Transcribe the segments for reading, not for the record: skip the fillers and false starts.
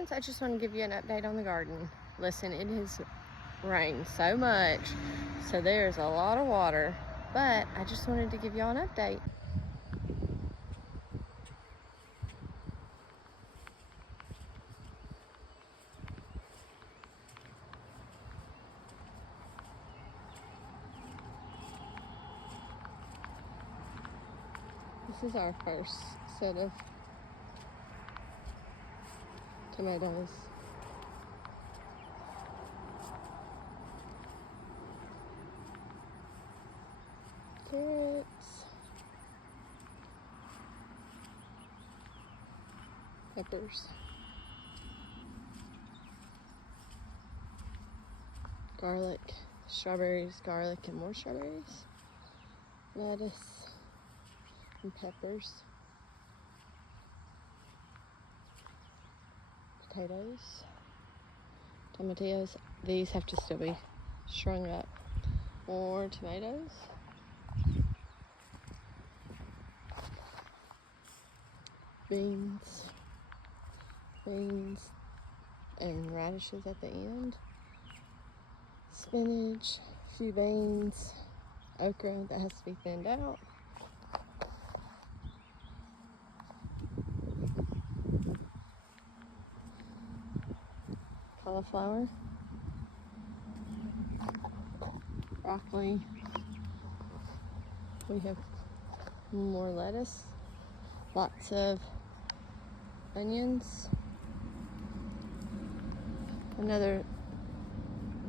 friends, I just want to give you an update on the garden. Listen, it has rained so much, so there's a lot of water, but I just wanted to give y'all an update. This is our first set of tomatoes. Carrots. Peppers. Garlic. Strawberries, garlic, and more strawberries. Lettuce. And peppers. Potatoes. Tomatillos. These have to still be strung up. More tomatoes. Beans. Beans and radishes at the end. Spinach. A few beans. Okra that has to be thinned out. Cauliflower, broccoli, we have more lettuce, lots of onions, another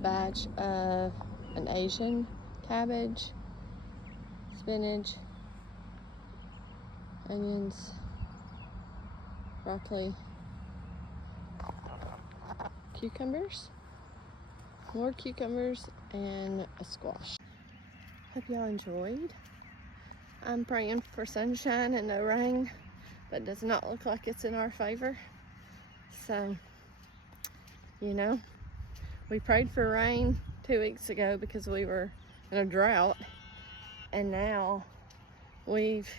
batch of an Asian cabbage, spinach, onions, broccoli, cucumbers, more cucumbers, and a squash. Hope y'all enjoyed. I'm praying for sunshine and no rain, but it does not look like it's in our favor. So, you know, we prayed for rain 2 weeks ago because we were in a drought, and now we've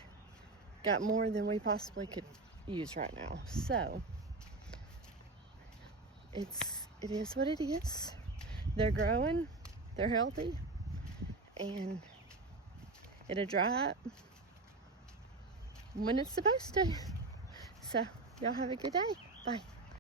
got more than we possibly could use right now. So it is what it is. They're growing, they're healthy, and it'll dry up when it's supposed to. So y'all have a good day. Bye.